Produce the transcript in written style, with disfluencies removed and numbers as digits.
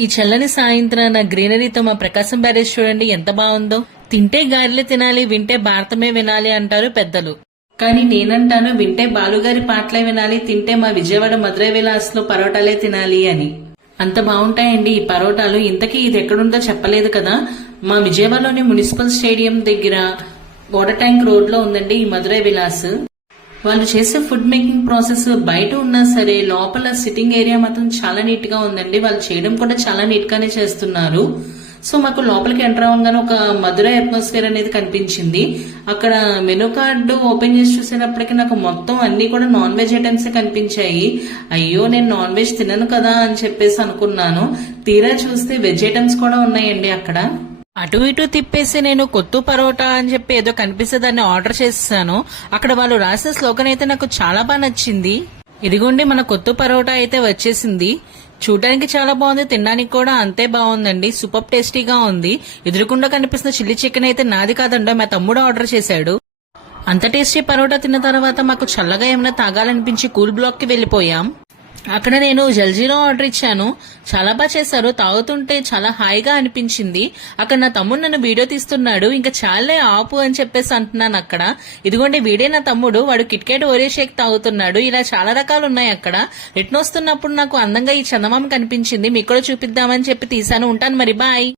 ఈ చల్లని సాయంత్రాన గ్రీనరీతో మా ప్రకాశం బ్యారేజ్ చూడండి ఎంత బాగుందో. తింటే గారెలే తినాలి, వింటే భారతమే వినాలి అంటారు పెద్దలు. కానీ నేనంటాను వింటే బాలుగారి పాటలే వినాలి, తింటే మా విజయవాడ మధురై విలాస్ లో పరోటాలే తినాలి అని. అంత బాగుంటాయండి ఈ పరోటాలు. ఇంతకీ ఇది ఎక్కడుందో చెప్పలేదు కదా. మా విజయవాడలోని మున్సిపల్ స్టేడియం దగ్గర వాటర్ ట్యాంక్ రోడ్ లో ఉందండి ఈ మధురై విలాస్. వాళ్ళు చేసే ఫుడ్ మేకింగ్ ప్రాసెస్ బయట ఉన్నా సరే లోపల సిట్టింగ్ ఏరియా మాత్రం చాలా నీట్ గా ఉందండి. వాళ్ళు చేయడం కూడా చాలా నీట్ గానే చేస్తున్నారు. సో మాకు లోపలికి ఎంటర్ అవ్వగానే ఒక మధురై అట్మాస్ఫియర్ అనేది కనిపించింది. అక్కడ మెనూ కార్డు ఓపెన్ చేసి చూసేటప్పటికి నాకు మొత్తం అన్ని కూడా నాన్ వెజ్ ఐటమ్స్ కనిపించాయి. అయ్యో నేను నాన్ వెజ్ తినను కదా అని చెప్పేసి అనుకున్నాను. తీరా చూస్తే వెజ్ ఐటమ్స్ కూడా ఉన్నాయండి అక్కడ. అటు ఇటు తిప్పేసి నేను కొత్తు పరోటా అని చెప్పి ఏదో కనిపిస్తే దాన్ని ఆర్డర్ చేసేసాను. అక్కడ వాళ్ళు రాసిన స్లోగన్ అయితే నాకు చాలా బాగా నచ్చింది. ఇదిగోండి మన కొత్తు పరోటా అయితే వచ్చేసింది. చూడడానికి చాలా బాగుంది, తినడానికి కూడా అంతే బాగుందండి. సూపర్ టేస్టీగా ఉంది. ఎదురుకుండా కనిపిస్తున్న చిల్లీ చికెన్ అయితే నాది కాదండి, మా తమ్ముడు ఆర్డర్ చేశాడు. అంత టేస్టీ పరోటా తిన్న తర్వాత మాకు చల్లగా ఏమైనా తాగాలనిపించి కూల్ బ్లాక్ కి వెళ్లిపోయాం. అక్కడ నేను జల్జీరా ఆర్డర్ ఇచ్చాను. చాలా బాగా చేశారు, తాగుతుంటే చాలా హాయిగా అనిపించింది. అక్కడ నా తమ్ముడు నన్ను వీడియో తీస్తున్నాడు. ఇంకా చాలే ఆపు అని చెప్పేసి అంటున్నాను అక్కడ. ఇదిగోండి వీడే నా తమ్ముడు, వాడు కిట్కాట్ ఓరియో షేక్ తాగుతున్నాడు. ఇలా చాలా రకాలు ఉన్నాయి అక్కడ. రిటర్న్ వస్తున్నప్పుడు నాకు అందంగా ఈ చందమామ కనిపించింది, మీకు కూడా చూపిద్దామని చెప్పి తీసాను. ఉంటాను మరి, బాయ్.